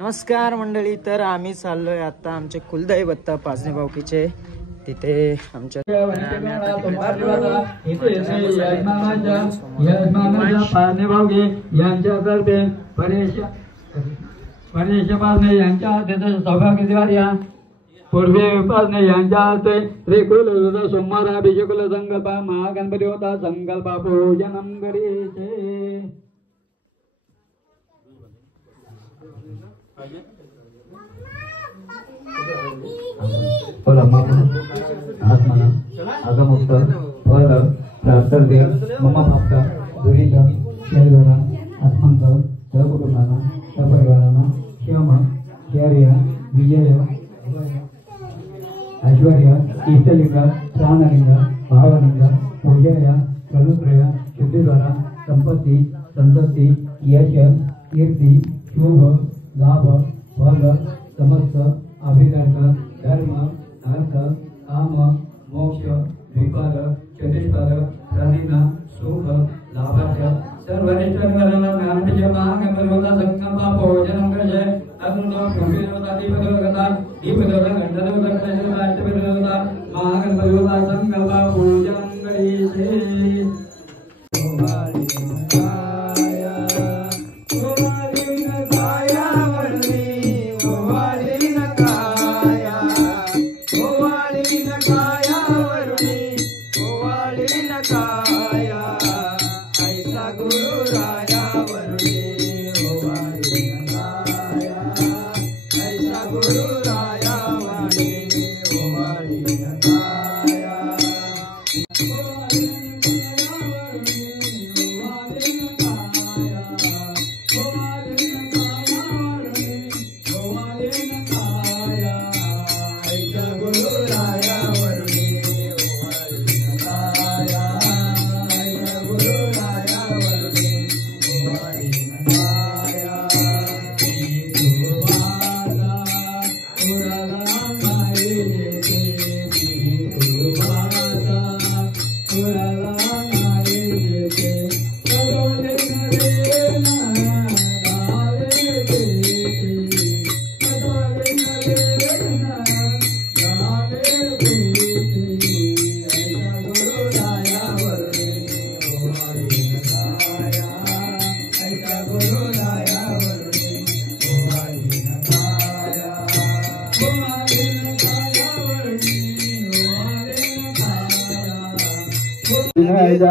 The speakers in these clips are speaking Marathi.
नमस्कार मंडळी, तर आम्ही चाललोय आता आमचे कुलदैवत पाचने भावकीचे तिथे आमच्या पाचने यांच्या सौभाग्य दिवाळी पूर्वी पाचने यांच्या हस्ते त्रिकुल सोमवार अभिषेकुल संकल्प महागणपती होता संकल्प पूजनम करीचे। आगमुक्त फल प्रार्थर्य मम भक्त दुरीत शरीरा आत्मंत सहकुटुंबाना सहपरिवाराना क्षम शौर्य विजय ऐश्वर्य इष्टलिंग प्राणलिंग भावलिंग पूजय प्रलुत्रय शुद्धिद्वारा संपत्ति संतति यश कीर्ति शुभ लाभ फल समस्त अभिदर्श धर्म अर्थ काम मोक्ष द्विपाद चतुष्पाद प्राणिना सुख लाभार्थ सर्वनिष्ठकरणा ज्ञानविजय महागणपतिवता संकल्प भोजनं करजे तदनुतो भूमिदेवता दीपदेवता दीपदेवता गणदेवता गणेशदेवता अष्टदेवता महागणपतिवता संकल्प भोजनं करजे।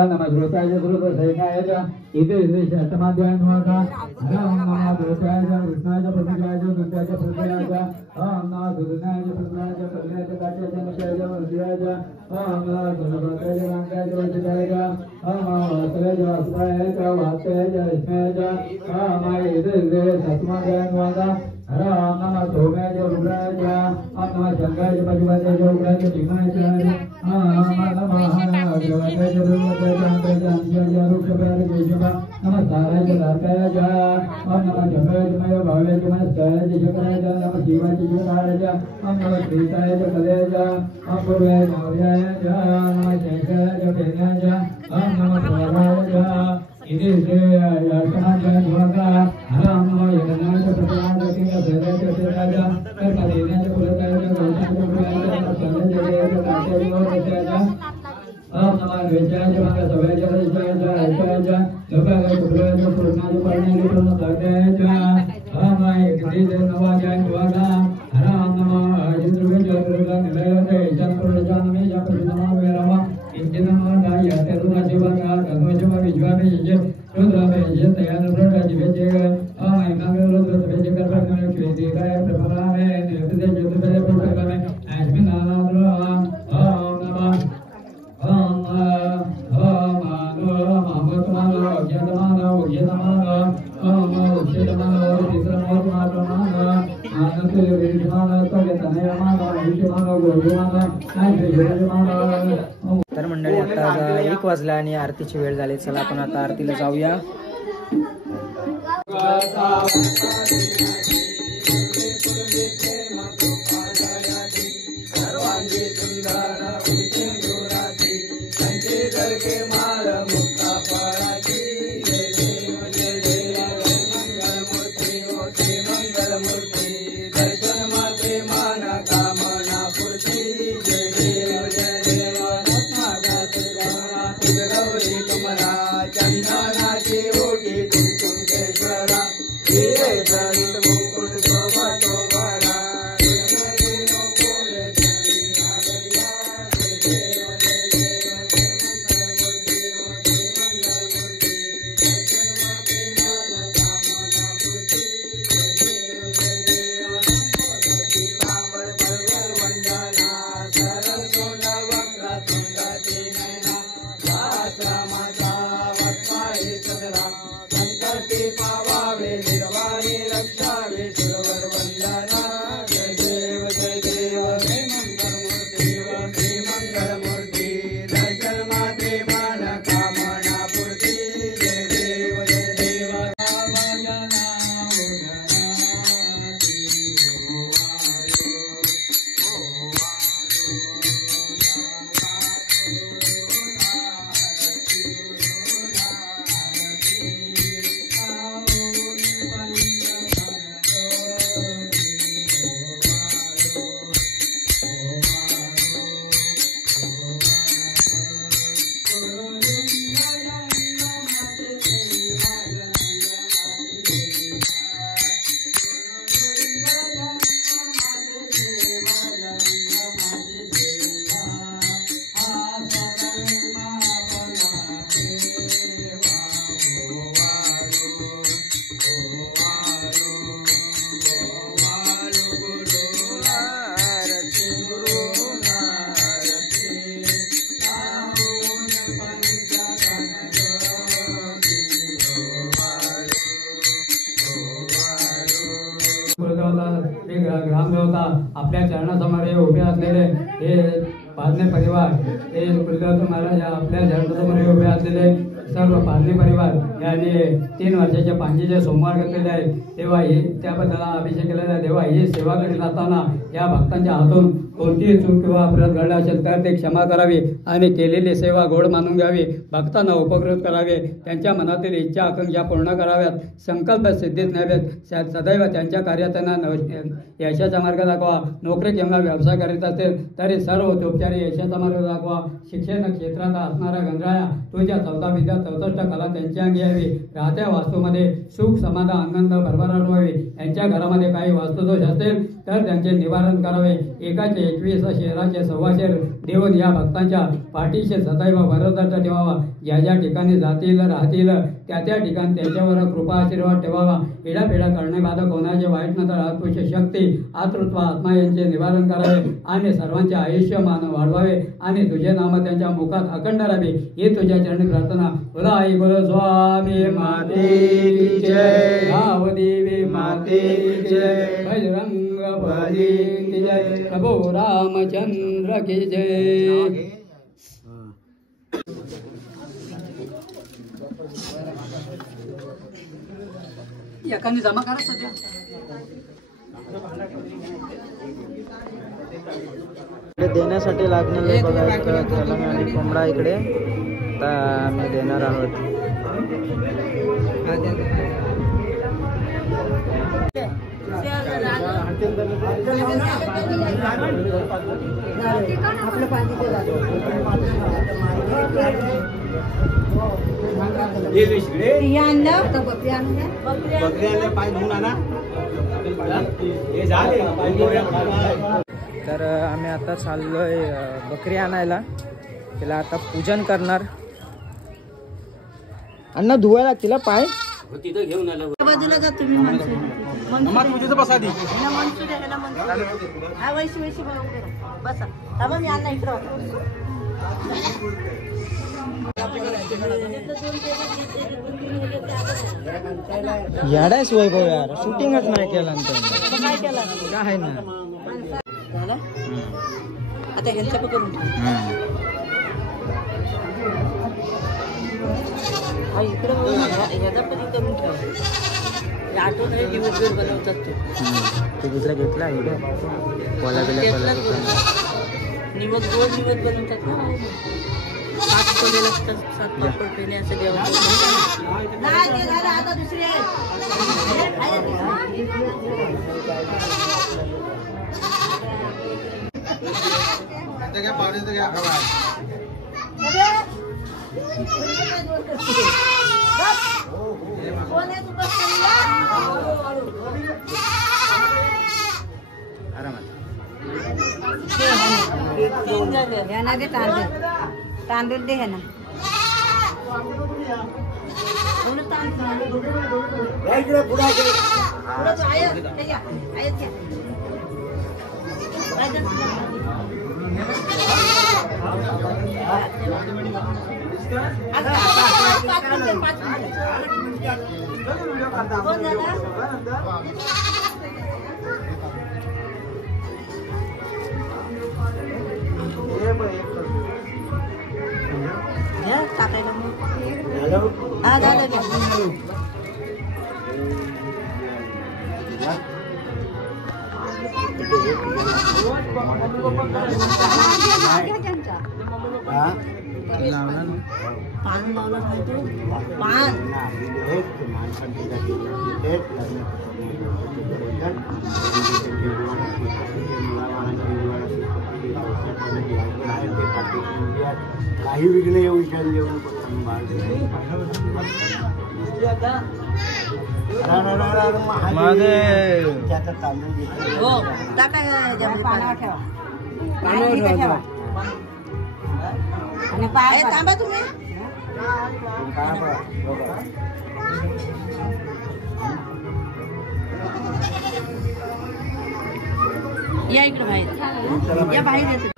नमस्कृताय गुरुप्रसेनाय इति शतमाध्याय नमः नमः नमस्कृताय कृष्णाय प्रभुजाय गंगाय प्रभुजाय ओम नमः सुदनाय प्रभुजाय कल्याय काट्याय नमस्काराय वंद्याय ओम नमः गुणवंताय गंगाय वंद्याय ओम नमः वासुदेवाय वासुदेवाय वासुदेवाय विष्णुय ओम इति शतमाध्याय नमः ओम नमः सोमाय रुद्राय ओम नमः शंकराय पशुपतये रुद्राय भीमाय नमस्काराय दार्काय ओम नमः जपय भावय नमस्काराय जपराय नमः शिवाय शिवाय ओम नमः श्रीताय कलय ओम पूर्वाय मौर्याय नमः शंकराय पेनाय ओम नमः प्रभाय इति समाचार नमः ओम नमः यज्ञाय प्रदाय किंग भेदय तेराय कर्तदेनाय पुरताय वैष्णवाय संजय काट्याय ओम नमः वेदाय नमः सवय जय ऐकाय लोकाय कुबराय पूर्णाय पर्णाय पूर्णदाय ओम एकदे नवाय नवादा ओम नमः इंद्रवे जगरुगा निलय जयपुरजानमे जपनमो वेरम इंजनम दाय तेरुना जीवका कन्वजम विज्वामे जय रुद्रमे जय तयान प्रभा जीवजय ओम एकाग्र रुद्र जय कर्मणे श्रीदेवाय प्रभरामे निरते ज्योतिषे पुष्पकमे अस्मिन् नामद्रो ओम नमः तर मंडळी आता 1 वाजला आणि आरतीची वेळ झाली। चला आपण आता आरतीला जाऊया। मंगल मूर्ती दर्शन मात्रे मान कामना पूर्ती जय देव गौरी तुमरा चंदनाची ओटी कुंकुमेश्वरा हिरे जडित मुकुट शोभतो बरा ग्रामदेवता आपल्या चरणासमोर हे उभे असलेले हे पारणे परिवार हे कुलदेवता महाराज आपल्या चरणासमोर हे उभे असलेले सर्व पारणे परिवार यांनी 3 वर्षाचे पांजीचे सोमवार घेतलेले आहेत तेव्हा हे त्याबद्दल अभिषेक केलेला आहे। तेव्हा ही सेवा करीत असताना या भक्तांच्या हातून कोणतीही चूक किंवा अपराध घडला असेल तर ते क्षमा करावी आणि केलेली सेवा गोड मानून घ्यावी, भक्तांना उपकृत करावे, त्यांच्या मनातील इच्छा आकांक्षा पूर्ण कराव्यात, संकल्प सिद्धीत न्याव्यात, सदैव त्यांच्या कार्यात त्यांना यशाचा मार्ग दाखवा। नोकरी किंवा व्यवसाय करीत असेल तरी सर्व उपचारी यशाचा मार्ग दाखवा। शिक्षण क्षेत्रात असणारा गंधराया तुझ्या 14 विद्या 64 कला त्यांच्या अंगी यावी। राहत्या वास्तूमध्ये सुख समाधान आनंद भरभराट व्हावी। यांच्या घरामध्ये काही वास्तुदोष असतील तर त्यांचे निवारण करावे। एकाचे 21 शेराचे 1.25 शेर देऊन या भक्तांच्या पाठीशी सदैव भरोसा ठेवावा। ज्या ज्या ठिकाणी जातील राहतील त्या त्या ठिकाणी त्यांच्यावर कृपा आशीर्वाद ठेवावा। पिढा करणे बाधक होण्याचे वाईट नंतर आत्मश शक्ती आतृत्व आत्मा यांचे निवारण करावे आणि सर्वांचे आयुष्यमान वाढवावे आणि तुझे नाम त्यांच्या मुखात अखंड राहावे ही तुझ्या चरणी प्रार्थना। बोला आई बोल स्वामी माते की जय, भावदेवी माते की जय, बजरंग बली की जय, प्रभु रामचंद्र की जय। एखादी जमा करा सध्या देण्यासाठी लागलेले बघा कलम आणि कोंबडा इकडे आम्ही देणार आहोत। तर आम्ही आता चाललोय बकरी आणायला, तिला आता पूजन करणार। अण्णा धुवायला लागतील पाय तिथं घेऊन आलं बाजूला जा तुम्ही बसा थांबा मी अण्णा इकडं याडाच वैभव यार शूटिंगच नाही केलं काय केलं काय ना झालं आता ह्यांच्या करून हा इकडं ह्याचा पण करून ठेवा आठवण आहे दिवसभर बनवतात ते दुसरा घेतला निवड बनवतात ना दाखवलेलं असतं 7 पापड पेने असं जेवण नाही ते झालं आता दुसरी आहे क्या पानी तो क्या खबर तांदूळ दे ना पान लावला पान काही विघ्न येऊ शकते जेवण त्याचा तांदूळ हो टाका पानावर ठेवा पानावर ठेवा आणि पाय थांबा तुम्ही या इकडे बाहेर या बाहेर येते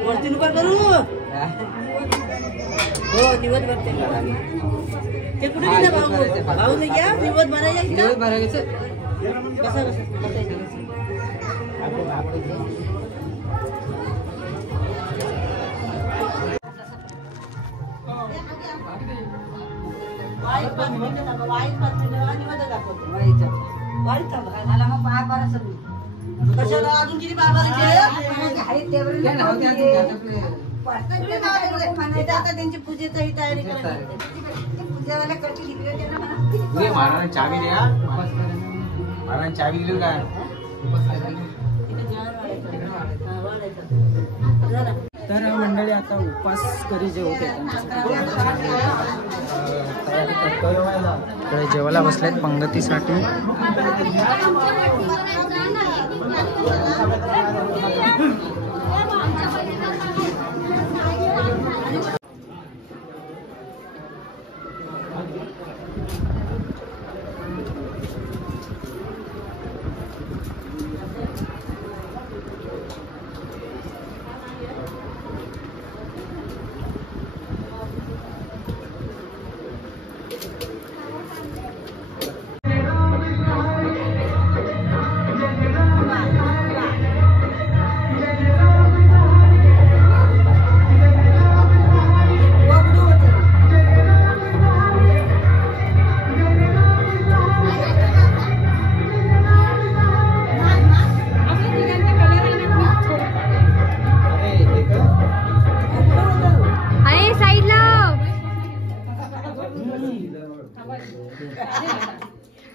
वरती नुका करू हो निवड बघते ते कुठे गेले भाऊ भाऊ नाही घ्या निवड भरायला निवड भरायचं बसा कशाला अजून किती आता त्यांची पूजेची तयारी करायची पूजावाला करते महाराज चावी द्या महाराज चावी दिली काय तर मंडळी आता उपास करी जे होते त्यांच्यासाठी जेवायला बसलेत पंगतीसाठी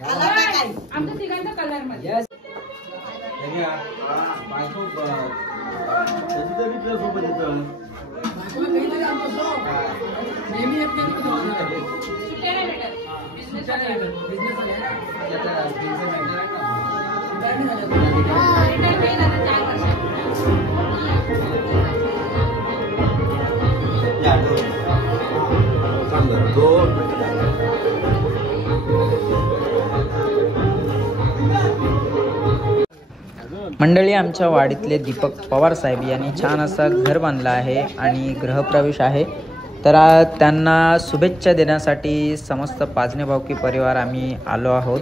आला का काय आमच्या तिघांचा कलर मध्ये सुट्ट्या नाही भेटत मंडळी, आमच्या वाडीतले दीपक पवार साहेब यांनी छान असं घर बांधलं आहे आणि गृहप्रवेश आहे. तर त्यांना शुभेच्छा देण्यासाठी समस्त पाजने भावकी परिवार आम्ही आलो आहोत.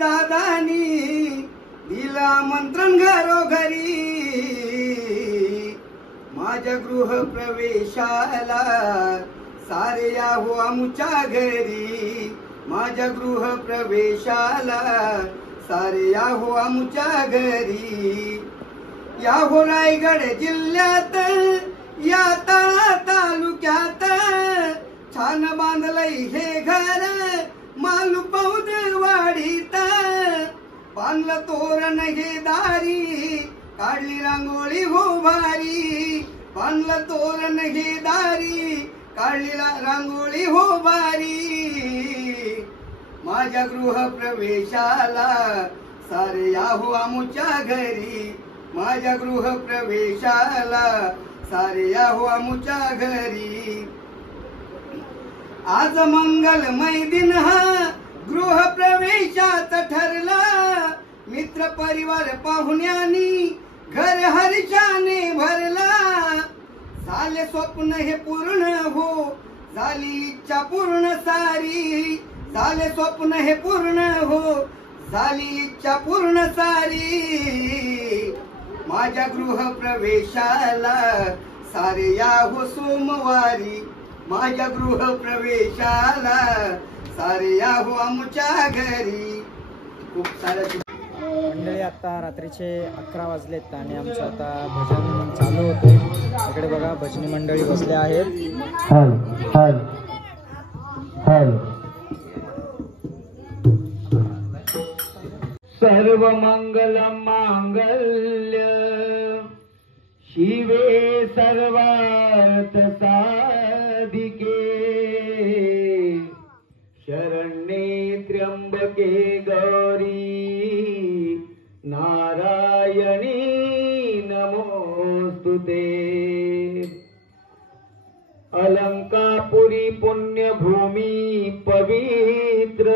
दादानी दिलं आमंत्रण घरोघरी माझ्या गृहप्रवेशाला सारे या हो आमच्या घरी. माझ्या गृहप्रवेशाला सारे या हो आमच्या घरी. या हो रायगड जिल्ह्यात या तालुक्यात छान बांधलंय हे घर मालूपौद वाडीत. बांधलं तोरण हे दारी काढली रांगोळी हो भारी. बांधलं तोरण हे दारी काढली रांगोळी हो भारी. माझ्या गृहप्रवेशाला सारे याहो आमच्या घरी. माझ्या गृहप्रवेशाला सारे याहो आमच्या घरी. आज मंगलमय दिन हा गृहप्रवेशाचा ठरला. मित्र परिवार पाहुण्यांनी घर हर्षाने भरला. झाले स्वप्न हे पूर्ण हो झाली इच्छा पूर्ण सारी. झाले स्वप्न हे पूर्ण हो झाली इच्छा पूर्ण सारी. माझ्या गृहप्रवेशाला सारे या हो सोमवारी. माझ्या गृहप्रवेशाला सारे या हो आमच्या घरी. खूप साऱ्या मंडळी, आता रात्रीचे 11 वाजलेत आणि आमचं आता भजन चालू होते. इकडे बघा भजनी मंडळी बसले आहेत. सर्व मंगल मांगल्य शिवे सर्वार्थ साधिके शरण्ये त्र्यंबके गौरी नारायणी नमोस्तुते. अलंकापुरी पुण्यभूमी पवित्र.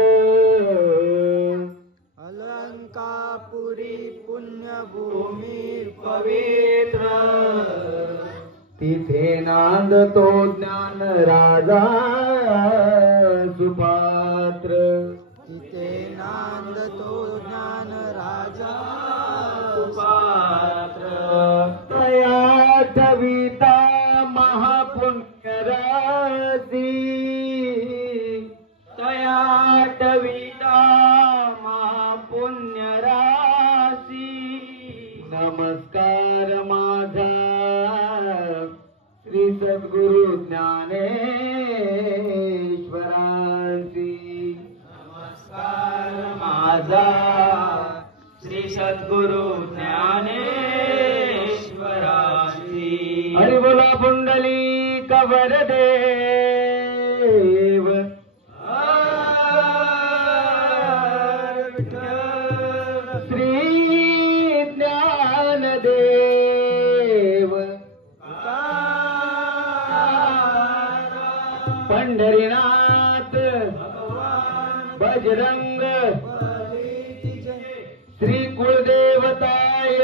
अलंकापुरी पुण्यभूमी पवित्र तिथे नांदतो ज्ञान राजा सुपात्र. तिथे नांदतो ज्ञान राजा सुपात्र. तया ठविता महापुण्य राशी. तया ठविता महापुण्य राशी. नमस्कार माझा श्री सद्गुरु ज्ञानेश्वरांसी. नमस्कार माझा श्री सद्गुरु ज्ञानेश्वरांसी. हरि बोला पुंडलिक वरदेव. श्री ज्ञानदेव पंढरीनाथ बजरंग श्री कुलदेवताय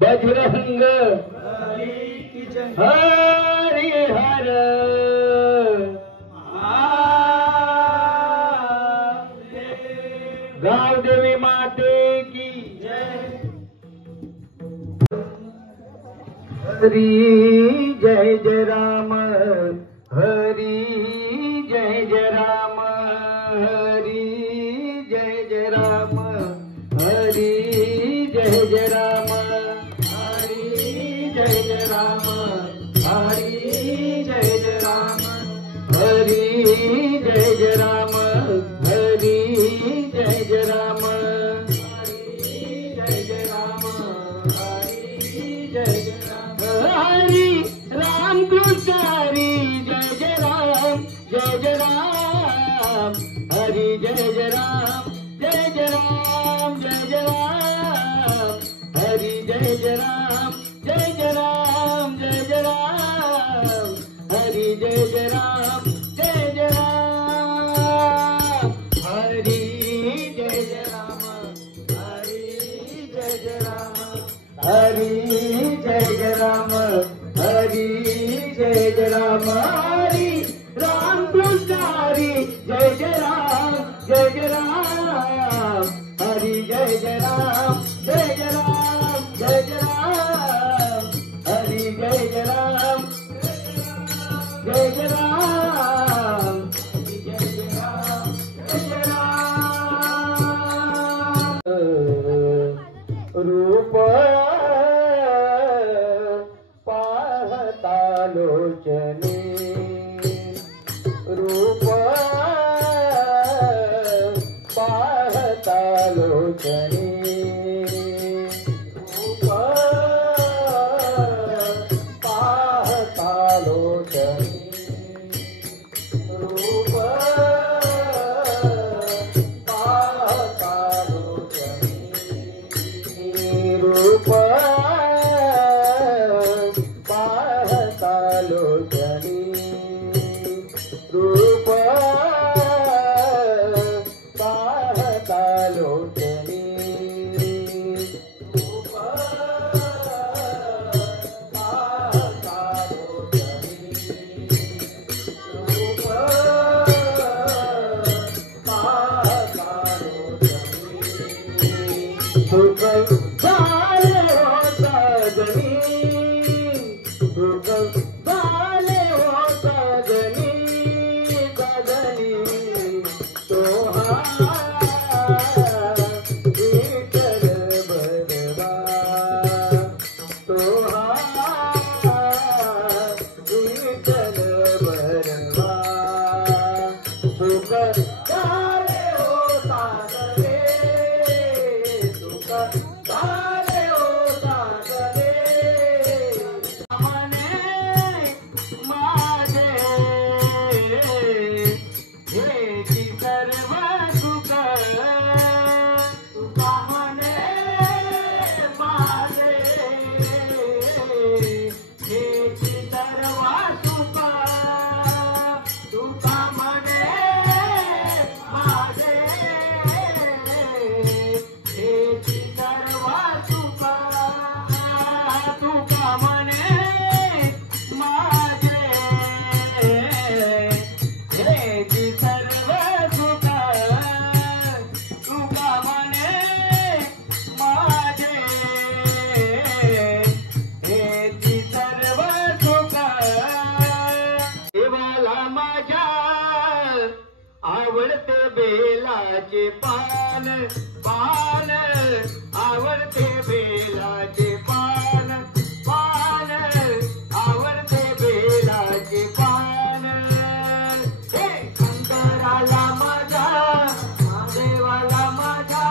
बजरंग हरि हर गावदेवी माते की हरी जय जय राम हरी जय जय राम हरी जय जय राम हरी जय जय राम हरी जय जय राम हरी जय जय राम हरी जय जय राम हरी जय जय राम हरी जय जय राम हरी जय जय राम हरी राम कृष्ण हरी जय जय राम हरी जय जय राम जय जय राम जय जय राम हरी जय जय राम जय जय राम जय जय राम हरी जय जय राम जय जय राम हरी जय जय राम हरी जय जय राम हरी जय जय राम हरी जय जय राम हरी राम कृष्ण हरी जय जय राम हरी जय जय राम जय जय राम जय जय राम हरी जय जय राम जय जय राम जय जय राम जय जय राम रूप पाहता लोचने रूप पाहता लोचने रूप पाहता लोचने रूप पाहता लोचने रूप पाहता लोचने रूप पाहता लोचने रूप पाहता लोचने रूप पाहता लोचने सुख झाले हो सजनी सजनी सोहा विठ्ठल भरवा सोहा विठ्ठल भरवा सुख झाले हो सागरे सुख झाले हो सागरे आवडते बेलाचे पान पान आवडते बेलाचे पान पान आवडते बेलाचे पान हे शंकराला माझा महादेवाला माझा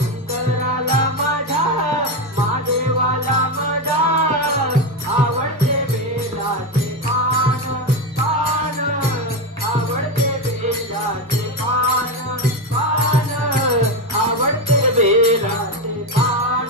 शंकराला माझा महादेवाला माझा आवडते बेलाचे पान पान आवडते बेलाचे पान पान आवडते बेलाचे पान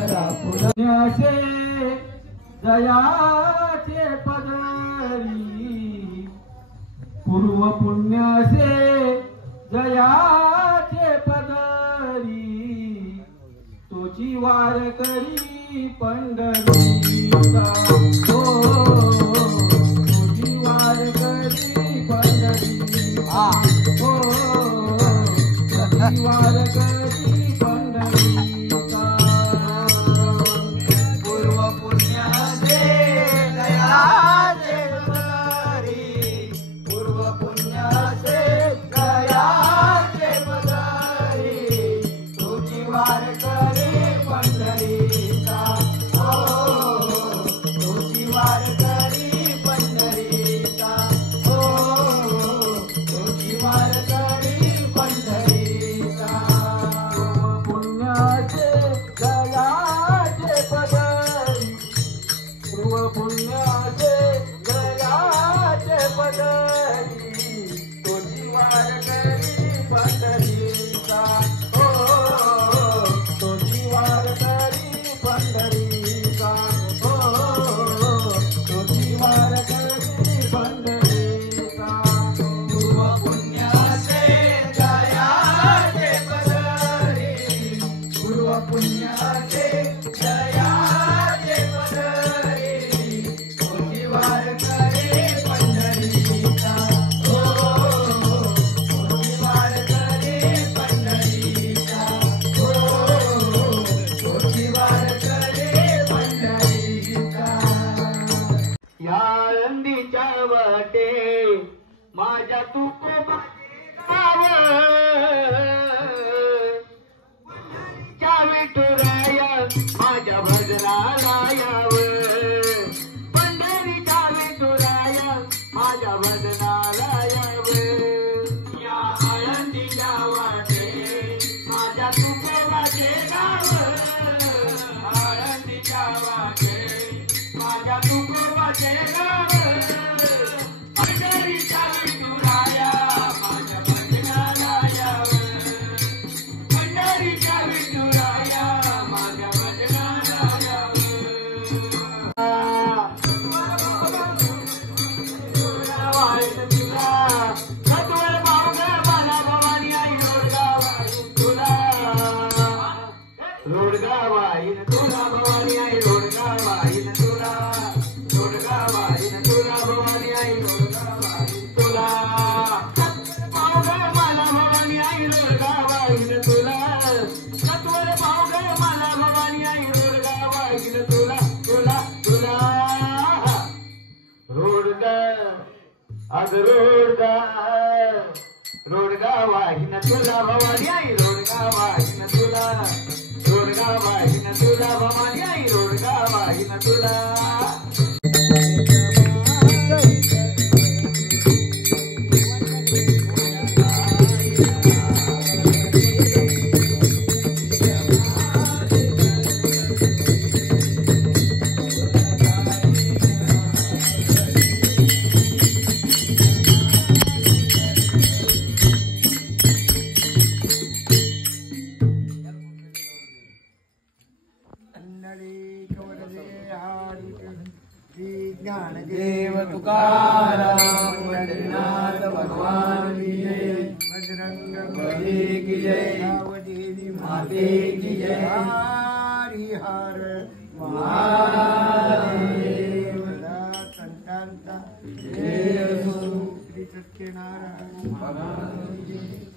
करा पुण्याचे जयाचे पदरी पूर्व पुण्याचे जयाचे पदरी तोची वार करी पंढरीचा हो तोची वार करी पंढरीचा हो तोची वार करी पंढरीचा पूर्व पुण्याचे जयाचे पदरी पूर्व पुण्याचे जयाचे पदरी तुझी वार करी पंढरीचा हो तुझी वार करी पंढरीचा हो तुझी वार करी पंढरीचा पुण्याचे जयाचे पदरी पूर्व पुण्याचे जयाचे पदरी तुझी वार करी पंढरीचा हो तुझी वार करी पंढरीचा हो तुझी वार करी पंढरीचा पूर्व पुण्याचे जयाचे पदरी पूर्व पुण्याचे जयाचे पदरी तुझी वार करी पंढरीचा हो तुझी वार करी पंढरीचा हो तुझी वार करी पंढरीचा या आळंदीच्या वाटे माझ्या तुकोबाच्या विठुराया माझ्या भजनाला यावं पंढरीच्या विठुराया माझ्या भजनाला यावं या आळंदीच्या वाटे माझ्या तुकोबाचे गाव आळंदीच्या वाटे माझ्या तुकोबाचे गाव पंढरीच्या विठुराया माझ्या भजनाला यावं पंढरीच्या विठुराया माझ्या भजनाला यावं रोडगावाईन तुला भवानी आई रोडगावाईन तुला रोडगावाईन तुला भवानी आई रोडगावाईन तुला पावगा मला भवानी आई रोडगावाईन तुला सत्वर पावगा मला भवानी आई रोडगावाईन तुला तुला तुला रोडगा अग रोडगा रोडगावाईन तुला भवानी आई रोडगावाईन तुला रोडगावाईन तुला भवानी आई रोडगावाईन तुला ज्ञानदेव तुकाराम पंढरीनाथ भगवान की जय बजरंग बली की जय देवी माते की जय हरि हर महादेव संतांचा जय श्री सत्यनारायण भगवान की जय